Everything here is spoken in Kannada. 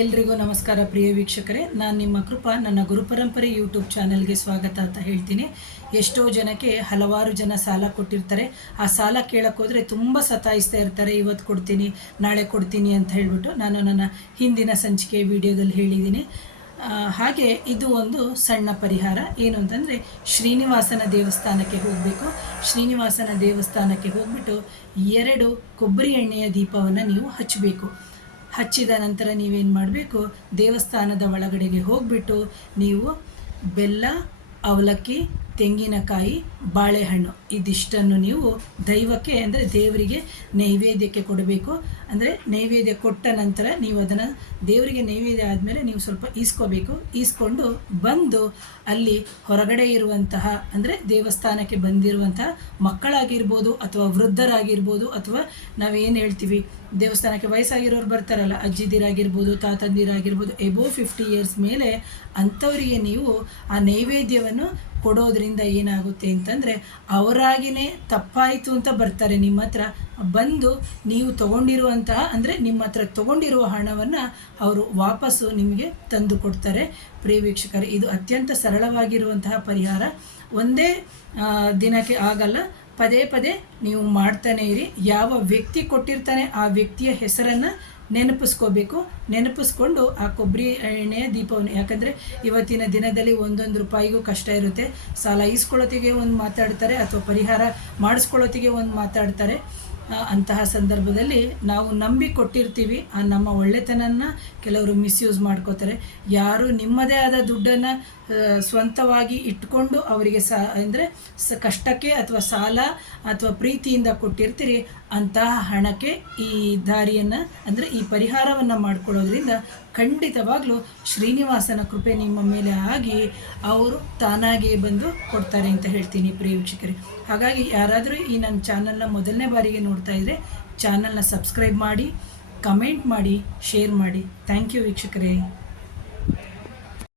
ಎಲ್ರಿಗೂ ನಮಸ್ಕಾರ ಪ್ರಿಯ ವೀಕ್ಷಕರೇ. ನಾನು ನಿಮ್ಮ ಕೃಪಾ, ನನ್ನ ಗುರುಪರಂಪರೆ ಯೂಟ್ಯೂಬ್ ಚಾನಲ್ಗೆ ಸ್ವಾಗತ ಅಂತ ಹೇಳ್ತೀನಿ. ಎಷ್ಟೋ ಜನಕ್ಕೆ ಹಲವಾರು ಜನ ಸಾಲ ಕೊಟ್ಟಿರ್ತಾರೆ. ಆ ಸಾಲ ಕೇಳೋಕ್ಕೋದ್ರೆ ತುಂಬ ಸತಾಯಿಸ್ತಾ ಇರ್ತಾರೆ. ಇವತ್ತು ಕೊಡ್ತೀನಿ, ನಾಳೆ ಕೊಡ್ತೀನಿ ಅಂತ ಹೇಳಿಬಿಟ್ಟು ನಾನು ನನ್ನ ಹಿಂದಿನ ಸಂಚಿಕೆ ವಿಡಿಯೋದಲ್ಲಿ ಹೇಳಿದ್ದೀನಿ. ಹಾಗೆ ಇದು ಒಂದು ಸಣ್ಣ ಪರಿಹಾರ. ಏನು ಅಂತಂದರೆ, ಶ್ರೀನಿವಾಸನ ದೇವಸ್ಥಾನಕ್ಕೆ ಹೋಗಬೇಕು. ಶ್ರೀನಿವಾಸನ ದೇವಸ್ಥಾನಕ್ಕೆ ಹೋಗ್ಬಿಟ್ಟು ಎರಡು ಕೊಬ್ಬರಿ ಎಣ್ಣೆಯ ದೀಪವನ್ನು ನೀವು ಹಚ್ಚಬೇಕು ಹಚ್ಚಿದ ನಂತರ ನೀವೇನು ಮಾಡಬೇಕು? ದೇವಸ್ಥಾನದ ಒಳಗಡೆಗೆ ಹೋಗಿಬಿಟ್ಟು ನೀವು ಬೆಲ್ಲ ಅವಲಕ್ಕಿ ತೆಂಗಿನಕಾಯಿ, ಬಾಳೆಹಣ್ಣು. ಇದಿಷ್ಟನ್ನು ನೀವು ದೈವಕ್ಕೆ, ಅಂದರೆ ದೇವರಿಗೆ ನೈವೇದ್ಯಕ್ಕೆ ಕೊಡಬೇಕು. ಅಂದರೆ ನೈವೇದ್ಯ ಕೊಟ್ಟ ನಂತರ ನೀವು ಅದನ್ನು ದೇವರಿಗೆ ನೈವೇದ್ಯ ಆದಮೇಲೆ ನೀವು ಸ್ವಲ್ಪ ಈಸ್ಕೋಬೇಕು. ಈಸ್ಕೊಂಡು ಬಂದು ಅಲ್ಲಿ ಹೊರಗಡೆ ಇರುವಂತಹ, ಅಂದರೆ ದೇವಸ್ಥಾನಕ್ಕೆ ಬಂದಿರುವಂತಹ ಮಕ್ಕಳಾಗಿರ್ಬೋದು ಅಥವಾ ವೃದ್ಧರಾಗಿರ್ಬೋದು ಅಥವಾ ನಾವೇನು ಹೇಳ್ತೀವಿ, ದೇವಸ್ಥಾನಕ್ಕೆ ವಯಸ್ಸಾಗಿರೋರು ಬರ್ತಾರಲ್ಲ, ಅಜ್ಜಿದಿರಾಗಿರ್ಬೋದು, ತಾತಂದಿರಾಗಿರ್ಬೋದು ಎಬೋ ಫಿಫ್ಟಿ ಇಯರ್ಸ್ ಮೇಲೆ ಅಂಥವರಿಗೆ ನೀವು ಆ ನೈವೇದ್ಯವನ್ನು ಕೊಡೋದ್ರಿಂದ ಏನಾಗುತ್ತೆ ಅಂತಂದರೆ ಅವರಾಗಿಯೇ ತಪ್ಪಾಯಿತು ಅಂತ ಬರ್ತಾರೆ ನಿಮ್ಮ ಹತ್ರ. ಬಂದು ನೀವು ತಗೊಂಡಿರುವಂತಹ, ಅಂದರೆ ನಿಮ್ಮ ಹತ್ರ ತಗೊಂಡಿರುವ ಹಣವನ್ನು ಅವರು ವಾಪಸ್ಸು ನಿಮಗೆ ತಂದು ಕೊಡ್ತಾರೆ. ಪ್ರಿಯ ಇದು ಅತ್ಯಂತ ಸರಳವಾಗಿರುವಂತಹ ಪರಿಹಾರ. ಒಂದೇ ದಿನಕ್ಕೆ ಆಗಲ್ಲ ಪದೇ ಪದೇ ನೀವು ಮಾಡ್ತಾನೆ ಇರಿ. ಯಾವ ವ್ಯಕ್ತಿ ಕೊಟ್ಟಿರ್ತಾನೆ ಆ ವ್ಯಕ್ತಿಯ ಹೆಸರನ್ನು ನೆನಪಿಸ್ಕೋಬೇಕು. ನೆನಪಿಸ್ಕೊಂಡು ಆ ಕೊಬ್ಬರಿ ಎಣ್ಣೆಯ ದೀಪವನ್ನು, ಯಾಕಂದರೆ ಇವತ್ತಿನ ದಿನದಲ್ಲಿ ಒಂದೊಂದು ರೂಪಾಯಿಗೂ ಕಷ್ಟ ಇರುತ್ತೆ. ಸಾಲ ಈಸ್ಕೊಳ್ಳೋತಿಗೆ ಒಂದು ಮಾತಾಡ್ತಾರೆ ಅಥವಾ ಪರಿಹಾರ ಮಾಡಿಸ್ಕೊಳ್ಳೋತಿಗೆ ಒಂದು ಮಾತಾಡ್ತಾರೆ. ಅಂತಹ ಸಂದರ್ಭದಲ್ಲಿ ನಾವು ನಂಬಿ ಕೊಟ್ಟಿರ್ತೀವಿ ಆ ನಮ್ಮ ಒಳ್ಳೆತನನ ಕೆಲವರು ಮಿಸ್ಯೂಸ್ ಮಾಡ್ಕೋತಾರೆ. ಯಾರು ನಿಮ್ಮದೇ ಆದ ದುಡ್ಡನ್ನು ಸ್ವಂತವಾಗಿ ಇಟ್ಕೊಂಡು ಅವರಿಗೆ ಸಾ, ಅಂದರೆ ಸ, ಕಷ್ಟಕ್ಕೆ ಅಥವಾ ಸಾಲ ಅಥವಾ ಪ್ರೀತಿಯಿಂದ ಕೊಟ್ಟಿರ್ತೀರಿ, ಅಂತಹ ಹಣಕ್ಕೆ ಈ ದಾರಿಯನ್ನು, ಅಂದರೆ ಈ ಪರಿಹಾರವನ್ನು ಮಾಡ್ಕೊಳ್ಳೋದ್ರಿಂದ ಖಂಡಿತವಾಗಲೂ ಶ್ರೀನಿವಾಸನ ಕೃಪೆ ನಿಮ್ಮ ಮೇಲೆ ಆಗಿ ಅವರು ತಾನಾಗಿಯೇ ಬಂದು ಕೊಡ್ತಾರೆ ಅಂತ ಹೇಳ್ತೀನಿ ಪ್ರಿಯ ವೀಕ್ಷಕರೇ. ಹಾಗಾಗಿ ಯಾರಾದರೂ ಈ ನನ್ನ ಚಾನಲ್ನ ಮೊದಲನೇ ಬಾರಿಗೆ ನೋಡ್ತಾ ಇದ್ರೆ ಚಾನಲ್ನ ಸಬ್ಸ್ಕ್ರೈಬ್ ಮಾಡಿ ಕಮೆಂಟ್ ಮಾಡಿ ಶೇರ್ ಮಾಡಿ. ಥ್ಯಾಂಕ್ ಯು ವೀಕ್ಷಕರೇ.